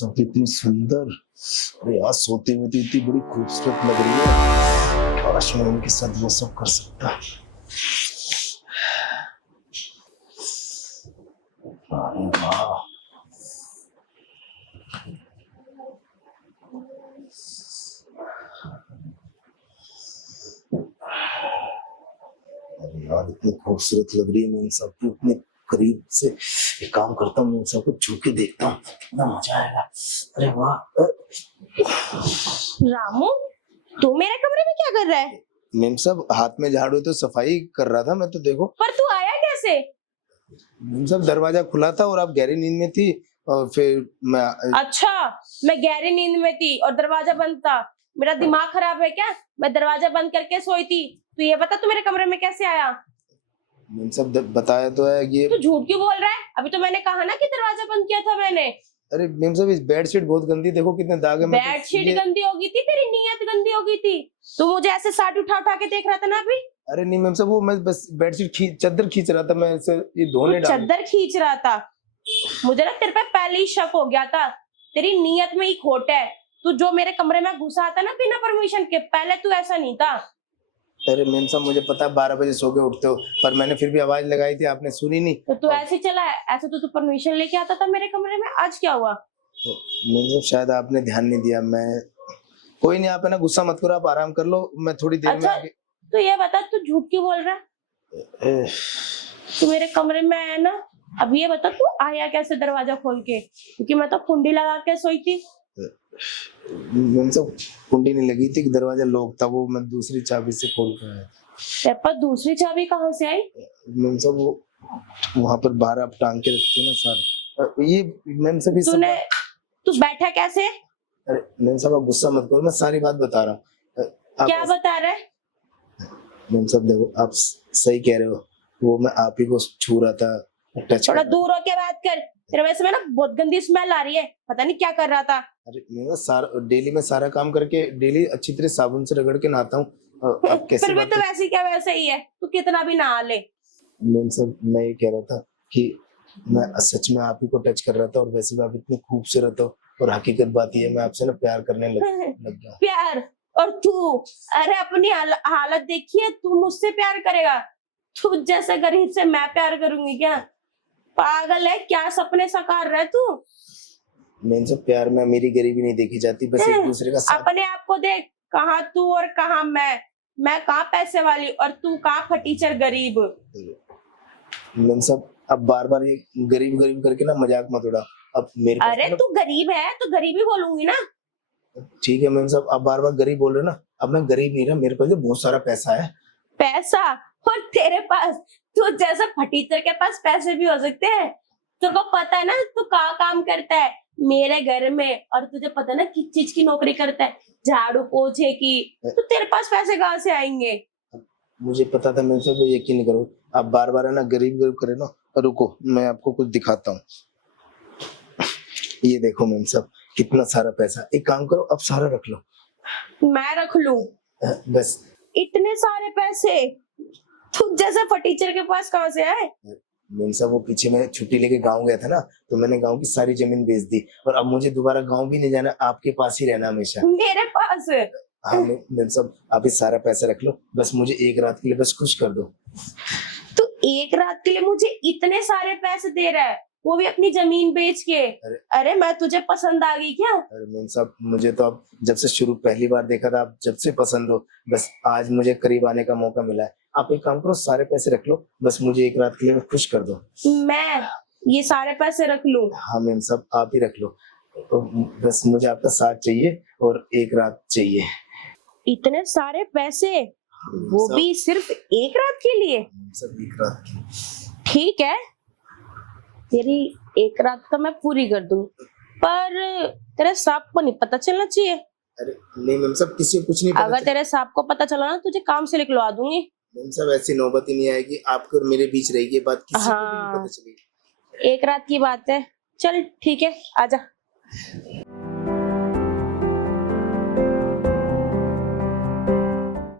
सब कितनी सुंदर। अरे यार सोते हुए तो इतनी बड़ी खूबसूरत लग रही है। काश मैं उनके साथ वो सब कर सकता। अरे वाह, अरे यार इतनी खूबसूरत लग रही है। मैं इन सबको इतने करीब से एक काम करता हूँ, मैं इन सबको छू के देखता हूँ, कितना मजा आएगा। अरे वाह। रामू, तू मेरे कमरे में क्या कर रहा है? मेम साहब हाथ में झाड़ू तो सफाई कर रहा था मैं तो। देखो पर तू आया कैसे? मेम साहब दरवाजा खुला था और आप गहरी नींद में थी और फिर मैं। अच्छा, मैं गहरी नींद में थी और दरवाजा बंद था। मेरा दिमाग खराब है क्या? मैं दरवाजा बंद करके सोई थी। तू ये बता, तू मेरे कमरे में कैसे आया? मेम साहब बताया तो है ये। तू झूठ क्यों बोल रहा है? अभी तो मैंने कहा ना कि दरवाजा बंद किया था मैंने। अरे मेम साहब इस बेडशीट बहुत गंदी, देखो कितने दाग है। बेडशीट गंदी हो गई थी, तेरी नीयत गंदी हो गई थी। तू मुझे ऐसे साथ उठा उठा के देख रहा था ना अभी। अरे नहीं मेम साहब, वो मैं बस बेडशीट चादर खींच रहा था मैं ऐसे, ये धोने तू चादर खींच रहा था? मुझे ना तेरे पे पहले ही शक हो गया था। तेरी नीयत में ही खोट है। तू जो मेरे कमरे में घुसा था ना बिना परमिशन के, पहले तू ऐसा नहीं था। अरे मेम साहब मुझे पता है 12 बजे सो के उठते हो, पर मैंने फिर भी आवाज लगाई थी, आपने सुनी नहीं। तो तू ऐसे चला है, ऐसे तो तू परमिशन लेके आता था मेरे कमरे में। आज क्या हुआ? मेम साहब शायद आपने ध्यान नहीं दिया। मैं कोई नहीं, आप है ना गुस्सा मत करो, आप आराम कर लो, मैं थोड़ी देर में अच्छा, आगे। तो ये बता, तू झूठ क्यों बोल रहा है? तू मेरे कमरे में आया ना, अब ये बता तू आया कैसे दरवाजा खोल के? क्योंकि मैं तो कुंडी लगा के सोई थी। मेम साहब कुंडी नहीं लगी थी, दरवाजा लॉक था, वो मैं दूसरी चाबी से खोल कर आया। तेरे पास दूसरी चाबी कहाँ से आई? मेम साहब वो वहां पर बाहर आप टांग के रखते हैं ना सारे, ये मेम साहब ये सब। तू बैठा कैसे? अरे मेम साहब आप गुस्सा मत करो, मैं सारी बात बता रहा हूँ। क्या बता रहे? मेम साहब देखो आप सही कह रहे हो, वो मैं आप ही को छू रहा था, टच थोड़ा कर। दूर होके बात कर। तेरे वजह से मैं ना बहुत गंदी स्मेल आ रही है, पता नहीं क्या कर रहा था। अरे मैं सारा डेली में सारा काम करके डेली अच्छी तरह साबुन से रगड़ के नहाता हूँ। अब कैसी फिर भी बात तो है? वैसे क्या वैसे ही है, तू कितना भी नहा ले। मेम साहब मैं ये कह रहा था कि मैं सच में आप ही को टच कर रहा था, और वैसे भी आप इतने खूबसूरत हो, और हकीकत बात ये है मैं आपसे ना प्यार करने लग गया। प्यार? और तू, अरे अपनी हालत देखिए, तू मुझसे प्यार करेगा? तू जैसे गरीब से मैं प्यार करूंगी क्या? पागल है क्या? सपने साकार रहा है तू। मेम साहब प्यार में मेरी गरीबी नहीं देखी जाती, बस एक दूसरे का साथ। अपने आप को देख, कहाँ तू और कहाँ मैं कहाँ पैसे वाली और तू कहाँ फटीचर गरीब। मेम साहब अब बार बार ये गरीब गरीब करके ना मजाक मत उड़ा। अब मेरे पास अरे तू गरीब है तो गरीबी बोलूंगी ना। ठीक है मेम साहब, आप बार बार गरीब बोल रहे हो ना, अब मैं गरीब नहीं रहा, मेरे पास बहुत सारा पैसा है। पैसा? और तेरे पास, तू जैसा फटीचर के पास पैसे भी हो सकते हैं। तेरे को पता है ना तू कहाँ काम करता है? मेरे घर में। और तुझे पता है ना किस चीज की नौकरी करता है? झाड़ू पोछे की। तो तेरे पास पैसे कहाँ से आएंगे? मुझे पता था मेम साहब, यकीन नहीं करो, आप बार बार है ना गरीब गरीब करे ना। रुको मैं आपको कुछ दिखाता हूँ। ये देखो मेम साहब कितना सारा पैसा, एक काम करो अब सारा रख लो। मैं रख लूं? बस। इतने सारे पैसे तू जैसा फटीचर के पास कहाँ से आए? मेम साहब वो पीछे मैं छुट्टी लेके गांव गया था ना, तो मैंने गांव की सारी जमीन बेच दी, और अब मुझे दोबारा गांव भी नहीं जाना, आपके पास ही रहना हमेशा। मेरे पास? हाँ मेम साहब आप ये सारा पैसा रख लो, बस मुझे एक रात के लिए बस खुश कर दो। तू एक रात के लिए मुझे इतने सारे पैसे दे रहा है, वो भी अपनी जमीन बेच के? अरे मैं तुझे पसंद आ गई क्या? अरे मेम साहब मुझे तो अब जब से शुरू पहली बार देखा था, आप जब से पसंद हो, बस आज मुझे करीब आने का मौका मिला है। आप एक काम करो सारे पैसे रख लो, बस मुझे एक रात के लिए खुश कर दो। मैं ये सारे पैसे रख लूं? हाँ मेम साहब आप ही रख लो, तो बस मुझे आपका साथ चाहिए और एक रात चाहिए। इतने सारे पैसे, वो भी सिर्फ एक रात के लिए? सब एक रात की। ठीक है, तेरी एक रात तो मैं पूरी कर दूं, पर तेरे सांप को नहीं पता चलना चाहिए। अरे नहीं मेम साहब किसी को कुछ नहीं पता। अगर तेरे सांप को पता चला ना, तुझे काम से निकलवा दूंगी। मेम साहब ऐसी नौबत ही नहीं आएगी, आपके और मेरे बीच रहेगी ये बात, किसी को भी नहीं पता चलेगी। एक रात की बात है, चल ठीक है आजा।